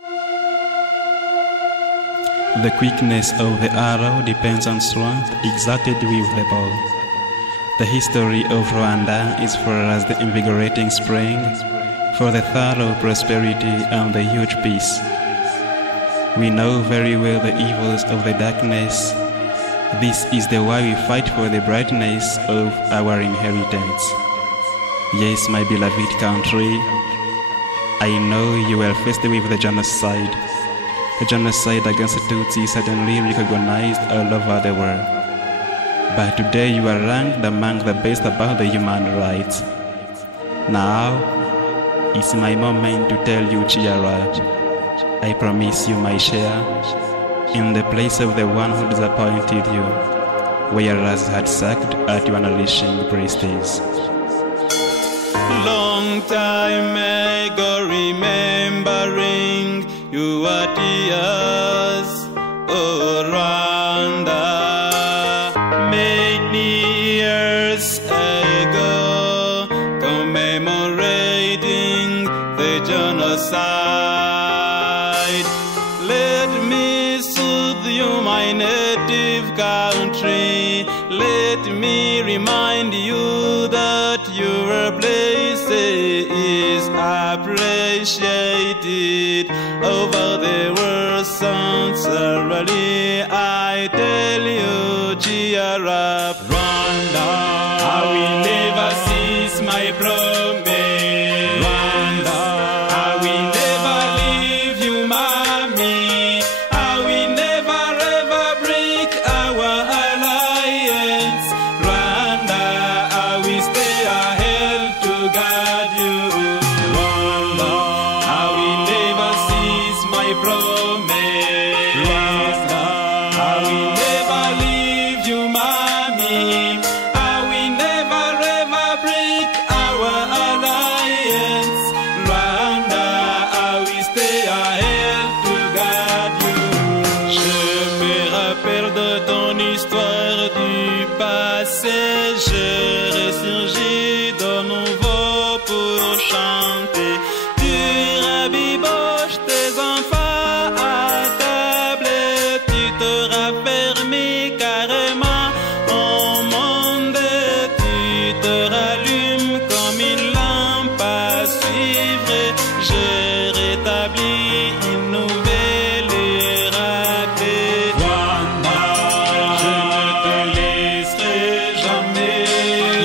The quickness of the arrow depends on strength exerted with the bow. The history of Rwanda is for us the invigorating spring, for the thorough prosperity and the huge peace. We know very well the evils of the darkness. This is the why we fight for the brightness of our inheritance. Yes, my beloved country, I know you were faced with the genocide. The genocide against the Tutsi is suddenly recognized all over the world. But today you are ranked among the best about the human rights. Now, it's my moment to tell you cheer up. I promise you my share in the place of the one who disappointed you, whereas had sucked at your nourishing prestige. Long time ago, remembering your tears, oh Rwanda. Many years ago, commemorating the genocide. Let me soothe you, my native country. Let me remind you that your place is appreciated over the world. Sincerely, I tell you, cheer up, Rwanda. I will never cease my promise, Rwanda. I will never leave you, mommy. I will never ever break our alliance, Rwanda. I will stay ahead to guide you, Rwanda. I will never cease my promise, Rwanda. I will never leave you, mommy. I will never ever break our alliance, Rwanda. I will stay ahead to guide you. Je me rappelle de ton histoire du passé. Je ressurgis de nouveau pour chanter. Tu rabiboches tes enfants à table. Tu te raffermis carrément au monde. Tu te rallumes comme une lampe à suivre. Je rétablis une nouvelle raquette. Rwanda, je ne te laisserai jamais.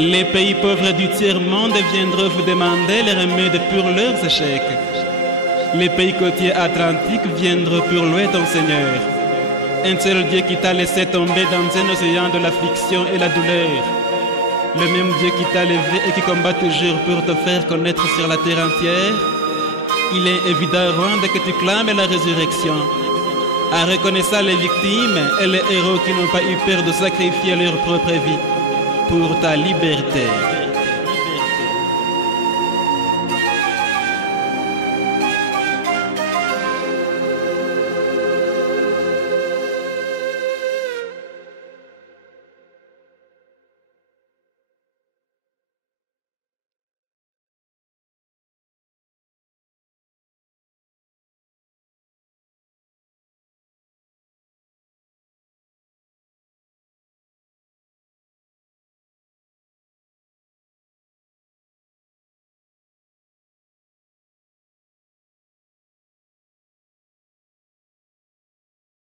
Les pays pauvres du tiers-monde viendront vous demander les remèdes pour leurs échecs. Les pays côtiers atlantiques viendront pour louer ton Seigneur. Un seul Dieu qui t'a laissé tomber dans un océan de l'affliction et la douleur. Le même Dieu qui t'a levé et qui combat toujours pour te faire connaître sur la terre entière. Il est évident, Rwanda, que tu clames la résurrection. En reconnaissant les victimes et les héros qui n'ont pas eu peur de sacrifier leur propre vie pour ta liberté.